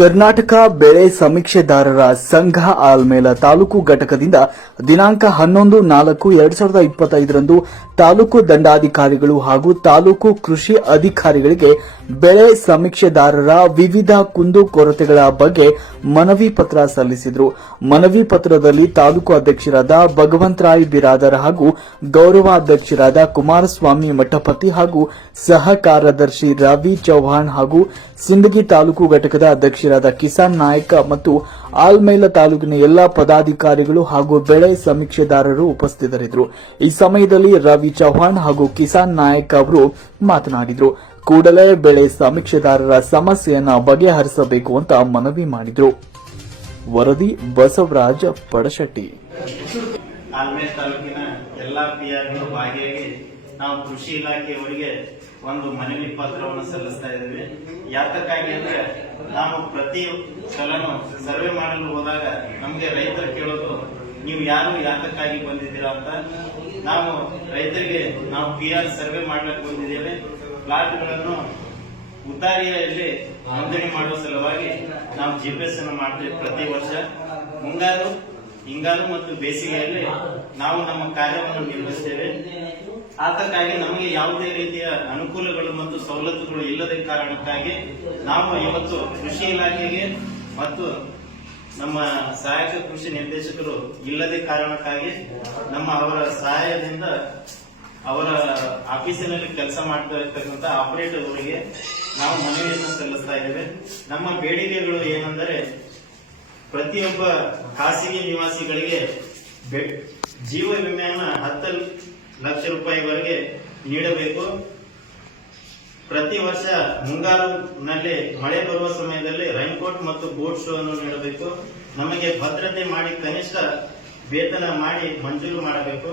ಕರ್ನಾಟಕ ಬೆಳೆ ಸಮೀಕ್ಷೆದಾರರ ಸಂಘ ಆಲ್ಮೇಲ ತಾಲೂಕು ಘಟಕದಿಂದ ದಿನಾಂಕ ಹನ್ನೊಂದು, ನಾಲ್ಕು, ಎರಡ್ ಸಾವಿರದ ಇಪ್ಪತ್ತೈದರಂದು ತಾಲೂಕು ದಂಡಾಧಿಕಾರಿಗಳು ಹಾಗೂ ತಾಲೂಕು ಕೃಷಿ ಅಧಿಕಾರಿಗಳಿಗೆ ಬೆಳೆ ಸಮೀಕ್ಷೆದಾರರ ವಿವಿಧ ಕುಂದು ಕೊರತೆಗಳ ಬಗ್ಗೆ ಮನವಿ ಪತ್ರ ಸಲ್ಲಿಸಿದರು. ಮನವಿ ಪತ್ರದಲ್ಲಿ ತಾಲೂಕು ಅಧ್ಯಕ್ಷರಾದ ಭಗವಂತರಾಯ್ ಬಿರಾದರ್ ಹಾಗೂ ಗೌರವಾಧ್ಯಕ್ಷರಾದ ಕುಮಾರಸ್ವಾಮಿ ಮಠಪತಿ ಹಾಗೂ ಸಹ ಕಾರ್ಯದರ್ಶಿ ರವಿ ಚೌಹಾಣ್ ಹಾಗೂ ಸಿಂದಗಿ ತಾಲೂಕು ಘಟಕದ ಅಧ್ಯಕ್ಷರಾದ ಕಿಸಾನ್ ನಾಯಕ ಮತ್ತು ಆಲ್ಮೇಲ ತಾಲೂಕಿನ ಎಲ್ಲಾ ಪದಾಧಿಕಾರಿಗಳು ಹಾಗೂ ಬೆಳೆ ಸಮೀಕ್ಷೆದಾರರು ಉಪಸ್ಥಿತರಿದ್ದರು. ಈ ಸಮಯದಲ್ಲಿ ರವಿ ಚೌಹಾಣ್ ಹಾಗೂ ಕಿಸಾನ್ ನಾಯಕ್ ಅವರು ಮಾತನಾಡಿದರು. ಕೂಡಲೇ ಬೆಳೆ ಸಮೀಕ್ಷೆದಾರರ ಸಮಸ್ಯೆಯನ್ನು ಬಗೆಹರಿಸಬೇಕು ಅಂತ ಮನವಿ ಮಾಡಿದರು. ವರದಿ ಬಸವರಾಜ ಪಡಶೆಟ್ಟಿ. ತಾಲೂಕಿನ ಎಲ್ಲಾ ಪಿಆರ್ಗಳು ಭಾಗಿಯಾಗಿ ನಾವು ಕೃಷಿ ಇಲಾಖೆಯವರಿಗೆ ಒಂದು ಮನವಿ ಪತ್ರವನ್ನು ಸಲ್ಲಿಸ್ತಾ ಇದ್ದೀವಿ. ಯಾತಕ್ಕಾಗಿ ಅಂದ್ರೆ ನಾವು ಪ್ರತಿ ಸಲನು ಸರ್ವೆ ಮಾಡಲು ಹೋದಾಗ ನಮ್ಗೆ ರೈತರು ಕೇಳೋದು, ನೀವು ಯಾರು ಯಾತಕ್ಕಾಗಿ ಬಂದಿದ್ದೀರಾ ಅಂತ. ನಾವು ರೈತರಿಗೆ ನಾವು ಪಿ ಆರ್ ಸರ್ವೆ ಮಾಡ್ಲಿಕ್ಕೆ ಬಂದಿದ್ದೇವೆ. ಪ್ಲಾಟ್ಗಳನ್ನು ಉದ್ದಾರಿಯಲ್ಲಿ ನೋಂದಣಿ ಮಾಡುವ ಸಲುವಾಗಿ ನಾವು ಜಿ ಪಿ ಎಸ್ ಅನ್ನು ಮಾಡ್ತೇವೆ ಪ್ರತಿ ವರ್ಷ. ಮುಂಗಾರು, ಹಿಂಗಾರು ಮತ್ತು ಬೇಸಿಗೆಯಲ್ಲಿ ನಾವು ನಮ್ಮ ಕಾರ್ಯವನ್ನು ನಿರ್ವಹಿಸ್ತೇವೆ. ಆತಕ್ಕಾಗಿ ನಮಗೆ ಯಾವುದೇ ರೀತಿಯ ಅನುಕೂಲಗಳು ಮತ್ತು ಸವಲತ್ತುಗಳು ಇಲ್ಲದ ಕಾರಣಕ್ಕಾಗಿ ನಾವು ಇವತ್ತು ಕೃಷಿ ಇಲಾಖೆಗೆ ಮತ್ತು ನಮ್ಮ ಸಹಾಯಕ ಕೃಷಿ ನಿರ್ದೇಶಕರು ಇಲ್ಲದ ಕಾರಣಕ್ಕಾಗಿ ನಮ್ಮ ಅವರ ಸಹಾಯದಿಂದ ಅವರ ಆಫೀಸಿನಲ್ಲಿ ಕೆಲಸ ಮಾಡ್ತಾ ಇರ್ತಕ್ಕಂಥ ಆಪರೇಟರ್ ಅವರಿಗೆ ನಾವು ಮನವಿಯನ್ನು ಸಲ್ಲಿಸ್ತಾ ಇದ್ದೇವೆ. ನಮ್ಮ ಬೇಡಿಕೆಗಳು ಏನೆಂದರೆ ಪ್ರತಿಯೊಬ್ಬ ಖಾಸಗಿ ನಿವಾಸಿಗಳಿಗೆ ಜೀವ ವಿಮೆಯನ್ನ ಹತ್ತು ಲಕ್ಷ ರೂಪಾಯಿವರೆಗೆ ನೀಡಬೇಕು. ಪ್ರತಿ ವರ್ಷ ಮುಂಗಾರುನಲ್ಲಿ ಮಳೆ ಬರುವ ಸಮಯದಲ್ಲಿ ರೈನ್ಕೋಟ್ ಮತ್ತು ಬೋಟ್ ಶೋ ಅನ್ನು ನೀಡಬೇಕು. ನಮಗೆ ಭದ್ರತೆ ಮಾಡಿ ಕನಿಷ್ಠ ವೇತನ ಮಾಡಿ ಮಂಜೂರು ಮಾಡಬೇಕು.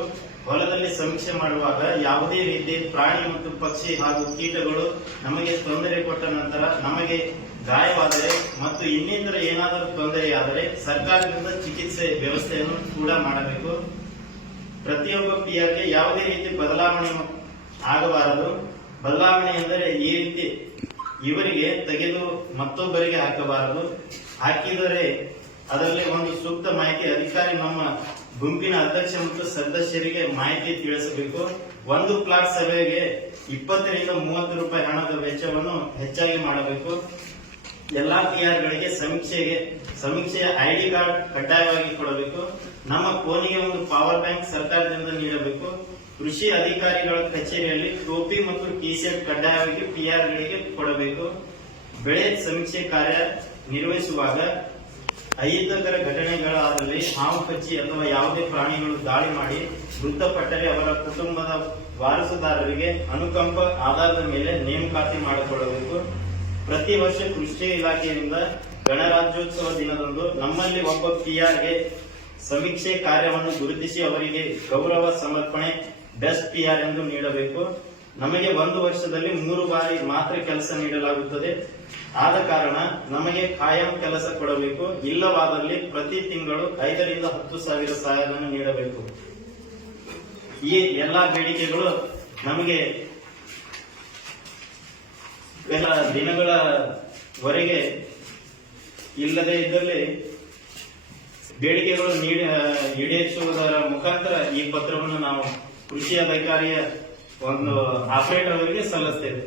ಹೊಲದಲ್ಲಿ ಸಮೀಕ್ಷೆ ಮಾಡುವಾಗ ಯಾವುದೇ ರೀತಿ ಪ್ರಾಣಿ ಮತ್ತು ಪಕ್ಷಿ ಹಾಗೂ ಕೀಟಗಳು ನಮಗೆ ತೊಂದರೆ ಕೊಟ್ಟ ನಂತರ ನಮಗೆ ಗಾಯವಾದರೆ ಮತ್ತು ಇನ್ನಿತರ ಏನಾದರೂ ತೊಂದರೆಯಾದರೆ ಸರ್ಕಾರದಿಂದ ಚಿಕಿತ್ಸೆ ವ್ಯವಸ್ಥೆಯನ್ನು ಕೂಡ ಮಾಡಬೇಕು. ಪ್ರತಿಯೊಬ್ಬ ಪಿಯಾಗೆ ಯಾವುದೇ ರೀತಿ ಬದಲಾವಣೆ ಆಗಬಾರದು. ಬದಲಾವಣೆ ಎಂದರೆ ಈ ರೀತಿ ಇವರಿಗೆ ತೆಗೆದು ಮತ್ತೊಬ್ಬರಿಗೆ ಹಾಕಬಾರದು. ಹಾಕಿದರೆ ಅದರಲ್ಲಿ ಒಂದು ಸೂಕ್ತ ಮಾಹಿತಿ, ಅಧಿಕಾರಿ ನಮ್ಮ ಗುಂಪಿನ ಅಧ್ಯಕ್ಷ ಮತ್ತು ಸದಸ್ಯರಿಗೆ ಮಾಹಿತಿ ತಿಳಿಸಬೇಕು. ಒಂದು ಪ್ಲಾಟ್ ಸಭೆಗೆ ಇಪ್ಪತ್ತರಿಂದ ಮೂವತ್ತು ರೂಪಾಯಿ ಹಣದ ವೆಚ್ಚವನ್ನು ಹೆಚ್ಚಾಗಿ ಮಾಡಬೇಕು. ಎಲ್ಲಾ ಪಿಆರ್ಗಳಿಗೆ ಸಮೀಕ್ಷೆಗೆ, ಸಮೀಕ್ಷೆಯ ಐಡಿ ಕಾರ್ಡ್ ಕಡ್ಡಾಯವಾಗಿ ಕೊಡಬೇಕು. ನಮ್ಮ ಫೋನಿಗೆ ಒಂದು ಪವರ್ ಬ್ಯಾಂಕ್ ಸರ್ಕಾರದಿಂದ ನೀಡಬೇಕು. ಕೃಷಿ ಅಧಿಕಾರಿಗಳ ಕಚೇರಿಯಲ್ಲಿ ಟೋಪಿ ಮತ್ತು ಟಿ ಶರ್ಟ್ ಕಡ್ಡಾಯವಾಗಿ ಪಿಆರ್ಗಳಿಗೆ ಕೊಡಬೇಕು. ಬೆಳೆ ಸಮೀಕ್ಷೆ ಕಾರ್ಯ ನಿರ್ವಹಿಸುವಾಗ ಅಹಿತಕರ ಘಟನೆಗಳಾದಲ್ಲಿ ಹಾವು ಕಚ್ಚಿ ಅಥವಾ ಯಾವುದೇ ಪ್ರಾಣಿಗಳು ದಾಳಿ ಮಾಡಿ ಮೃತಪಟ್ಟರೆ ಅವರ ಕುಟುಂಬದ ವಾರಸುದಾರರಿಗೆ ಅನುಕಂಪ ಆಧಾರದ ಮೇಲೆ ನೇಮಕಾತಿ ಮಾಡಿಕೊಳ್ಳಬೇಕು. ಪ್ರತಿ ವರ್ಷ ಕೃಷಿ ಇಲಾಖೆಯಿಂದ ಗಣರಾಜ್ಯೋತ್ಸವ ದಿನದಂದು ನಮ್ಮಲ್ಲಿ ಒಬ್ಬ ಪಿಆರ್ಗೆ ಸಮೀಕ್ಷೆ ಕಾರ್ಯವನ್ನು ಗುರುತಿಸಿ ಅವರಿಗೆ ಗೌರವ ಸಮರ್ಪಣೆ ಬೆಸ್ಟ್ ಪಿಆರ್ ಎಂದು ನೀಡಬೇಕು. ನಮಗೆ ಒಂದು ವರ್ಷದಲ್ಲಿ ಮೂರು ಬಾರಿ ಮಾತ್ರ ಕೆಲಸ ನೀಡಲಾಗುತ್ತದೆ. ಆದ ಕಾರಣ ನಮಗೆ ಕಾಯಂ ಕೆಲಸ ಕೊಡಬೇಕು. ಇಲ್ಲವಾದಲ್ಲಿ ಪ್ರತಿ ತಿಂಗಳು ಐದರಿಂದ ಹತ್ತು ಸಾವಿರ ಸಹಾಯಧನ ನೀಡಬೇಕು. ಈ ಎಲ್ಲಾ ಬೇಡಿಕೆಗಳು ನಮಗೆ ಕೆಲ ದಿನಗಳವರೆಗೆ ಇಲ್ಲದೆ ಇದ್ದಲ್ಲಿ ಬೇಡಿಕೆಗಳು ನೀಡಿ ಈಡೇರಿಸುವುದರ ಮುಖಾಂತರ ಈ ಪತ್ರವನ್ನು ನಾವು ಕೃಷಿ ಅಧಿಕಾರಿಯ ಒಂದು ಆಪರೇಟರ್ ಅವರಿಗೆ ಸಲ್ಲಿಸ್ತೇವೆ